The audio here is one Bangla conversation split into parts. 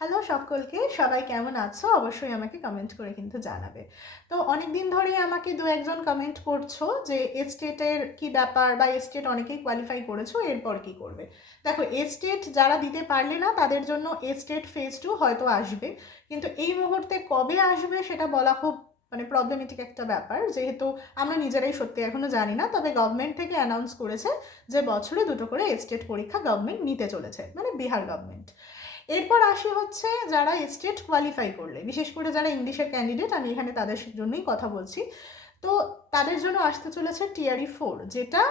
হ্যালো সকলকে, সবাই কেমন আছো? অবশ্যই আমাকে কমেন্ট করে কিন্তু জানাবে। তো অনেক দিন ধরেই আমাকে দু একজন কমেন্ট করছো যে এস্টেটের কি ব্যাপার, বা এস্টেট অনেকেই কোয়ালিফাই করেছো, এরপর কি করবে। দেখো, এস্টেট যারা দিতে পারলে না তাদের জন্য এস্টেট ফেজ 2 হয়তো আসবে, কিন্তু এই মুহূর্তে কবে আসবে সেটা বলা খুব প্রবলেমেটিক একটা ব্যাপার, যেহেতু আমরা নিজেরাই সত্যি এখনও জানি না। তবে গভর্নমেন্ট থেকে অ্যানাউন্স করেছে যে বছরে 2টো করে এস্টেট পরীক্ষা গভর্নমেন্ট নিতে চলেছে, বিহার গভর্নমেন্ট। এরপর আসি হচ্ছে যারা স্টেট কোয়ালিফাই করলে, বিশেষ করে যারা ইংলিশের ক্যান্ডিডেট, আমি এখানে তাদের জন্যই কথা বলছি। তো তাদের জন্য আসতে চলেছে টিআরই 4, যেটা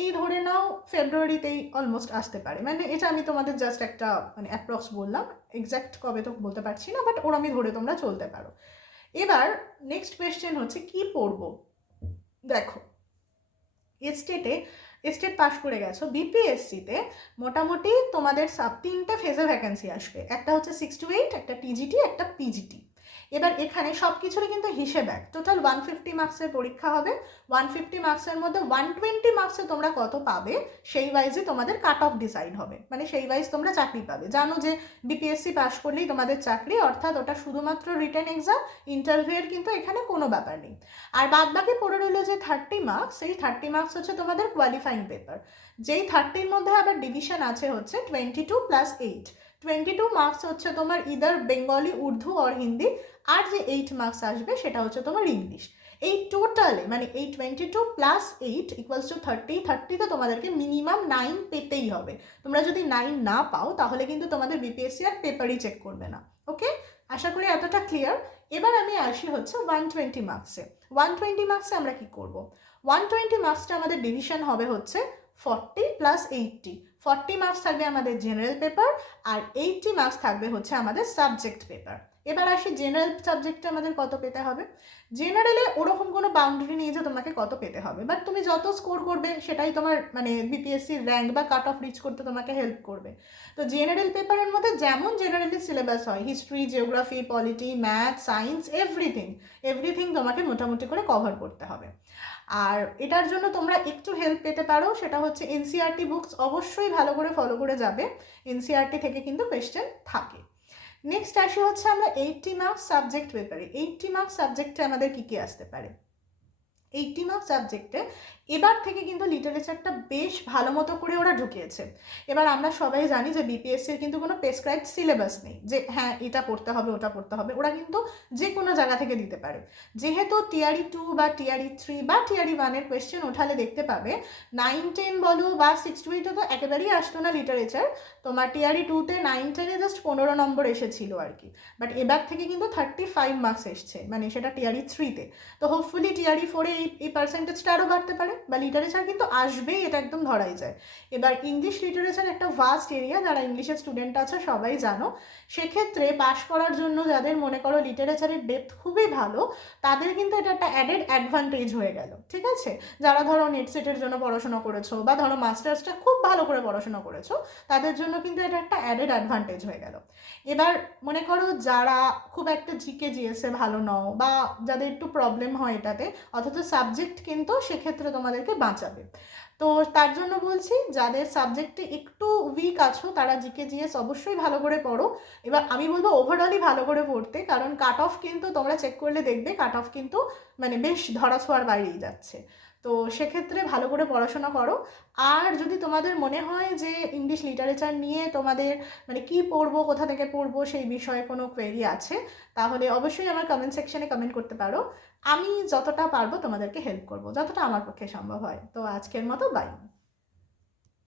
এই ধরে নাও ফেব্রুয়ারিতেই অলমোস্ট আসতে পারে। এটা আমি তোমাদের জাস্ট একটা অ্যাপ্রক্স বললাম, এক্স্যাক্ট কবে তো বলতে পারছি না, বাট ওরমই ধরে তোমরা চলতে পারো। এবার নেক্সট কোয়েশ্চেন হচ্ছে কি পড়বো। দেখো, স্টেট পাস করে গেছো, বিপিএসসিতে মোটামুটি তোমাদের 3টে ফেজে ভ্যাকেন্সি আসবে। একটা হচ্ছে 6 to 8, একটা টিজিটি, একটা পিজিটি। এবার এখানে সব কিছুরই কিন্তু হিসেব এক। টোটাল 150 মার্কসের পরীক্ষা হবে। 150 মার্কসের মধ্যে 120 মার্কসে তোমরা কত পাবে সেই ওয়াইজে তোমাদের কাট অফ ডিসাইড হবে, সেই ওয়াইজ তোমরা চাকরি পাবে। জানো যে বিপিএসসি পাস করলেই তোমাদের চাকরি, অর্থাৎ ওটা শুধুমাত্র রিটেন এক্সাম, ইন্টারভিউয়ের কিন্তু এখানে কোনো ব্যাপার নেই। আর বাদ বাকি পড়ে রইলো যে 30 মার্কস, সেই 30 মার্কস হচ্ছে তোমাদের কোয়ালিফাইং পেপার। যেই 30-র মধ্যে আবার ডিভিশন আছে হচ্ছে 22 + 8। 22 মার্কস হচ্ছে তোমার ইদার বেঙ্গলি, উর্দু আর হিন্দি, আর যে 8 মার্কস আসবে সেটা হচ্ছে তোমার ইংলিশ। এই টোটালে এই 22 + 8 = 30। 30তে তোমাদেরকে মিনিমাম 9 পেতেই হবে। তোমরা যদি 9 না পাও তাহলে কিন্তু তোমাদের বিপিএসসি আর পেপারই চেক করবে না। ওকে, আশা করি এতটা ক্লিয়ার। এবার আমি আসি হচ্ছে 120 মার্কসে। 120 মার্কসে আমরা কি করব? 120 মার্কসটা আমাদের ডিভিশন হবে হচ্ছে 40 + 80। 40 মার্কস থাকবে আমাদের জেনারেল পেপার, আর 80 মার্কস থাকবে হচ্ছে আমাদের সাবজেক্ট পেপার। এবার আসি জেনারেল সাবজেক্টে আমাদের কত পেতে হবে। জেনারেলে ওরকম কোনো বাউন্ডারি নেই যে তোমাকে কত পেতে হবে, বাট তুমি যত স্কোর করবে সেটাই তোমার বিপিএসসির র্যাঙ্ক বা কাট অফ রিচ করতে তোমাকে হেল্প করবে। তো জেনারেল পেপারের মধ্যে যেমন জেনারেলি সিলেবাস হয়, history, geography, polity, math, science, everything তোমাকে মোটামুটি করে কভার করতে হবে। আর এটার জন্য তোমরা একটু হেল্প পেতে পারো, সেটা হচ্ছে এনসিইআরটি বুকস অবশ্যই ভালো করে ফলো করে যাবে। এনসিইআরটি থেকে কিন্তু কোয়েশ্চেন থাকে। নেক্সট আসি হচ্ছে আমরা 80 মার্কস সাবজেক্ট পেপারে। 80 মার্কস সাবজেক্টে আমাদের কী কী আসতে পারে। 80 মার্কস সাবজেক্টে এবার থেকে কিন্তু লিটারেচারটা বেশ ভালো মতো করে ওরা ঢুকিয়েছে। এবার আমরা সবাই জানি যে বিপিএসসির কিন্তু কোনো প্রেসক্রাইবড সিলেবাস নেই যে হ্যাঁ এটা পড়তে হবে ওটা পড়তে হবে, ওরা কিন্তু যে কোনো জায়গা থেকে দিতে পারে। যেহেতু টিআরই 2 বা টিআরই 3 বা টিআরই 1-এর কোয়েশ্চেন ওঠালে দেখতে পাবে 9, 10 বলো বা 6 to 8 তো একেবারেই আসতো না লিটারেচার। তোমার টিআরই 2-তে 9, 10-এ জাস্ট 15 নম্বর এসেছিল আর কি। বাট এবার থেকে কিন্তু 35 মার্কস এসছে, সেটা টিআরই 3-তে। তো হোপফুলি টিআরই 4-এ এই পার্সেন্টেজটা আরও বাড়তে পারে, বা লিটারেচার কিন্তু আসবেই, এটা একদম ধরাই যায়। এবার ইংলিশ লিটারেচার একটা ভাস্ট এরিয়া, যারা ইংলিশের স্টুডেন্ট আছে সবাই জানো। সেক্ষেত্রে পাশ করার জন্য যাদের মনে করো লিটারেচারের ডেপথ খুবই ভালো, তাদের কিন্তু এটা একটা অ্যাডেড অ্যাডভান্টেজ হয়ে গেল। ঠিক আছে, যারা ধরো নেট সেটের জন্য পড়াশোনা করেছো, বা ধরো মাস্টার্সটা খুব ভালো করে পড়াশোনা করেছো, তাদের জন্য কিন্তু এটা একটা অ্যাডেড অ্যাডভান্টেজ হয়ে গেল। এবার মনে করো যারা খুব একটা জিকে জিএসে ভালো নও, বা যাদের একটু প্রবলেম হয় এটাতে, অথচ সাবজেক্ট কিন্তু সেক্ষেত্রে তোমাদেরকে বাঁচাবে। তো তার জন্য বলছি, যাদের সাবজেক্টে একটু উইক আছো তারা জিকে জিএস অবশ্যই ভালো করে পড়ো। এবার আমি বলবো ওভারঅলই ভালো করে পড়তে, কারণ কাট অফ কিন্তু তোমরা চেক করলে দেখবে কাট অফ কিন্তু বেশ ধরাছোঁয়ার বাইরেই যাচ্ছে। তো সেক্ষেত্রে ভালো করে পড়াশোনা করো। আর যদি তোমাদের মনে হয় যে ইংলিশ লিটারেচার নিয়ে তোমাদের কী পড়বো, কোথা থেকে পড়বো, সেই বিষয়ে কোনো কোয়েরি আছে, তাহলে অবশ্যই আমার কমেন্ট সেকশনে কমেন্ট করতে পারো। আমি যতটা পারবো তোমাদেরকে হেল্প করবো, যতটা আমার পক্ষে সম্ভব হয়। তো আজকের মতো বাই।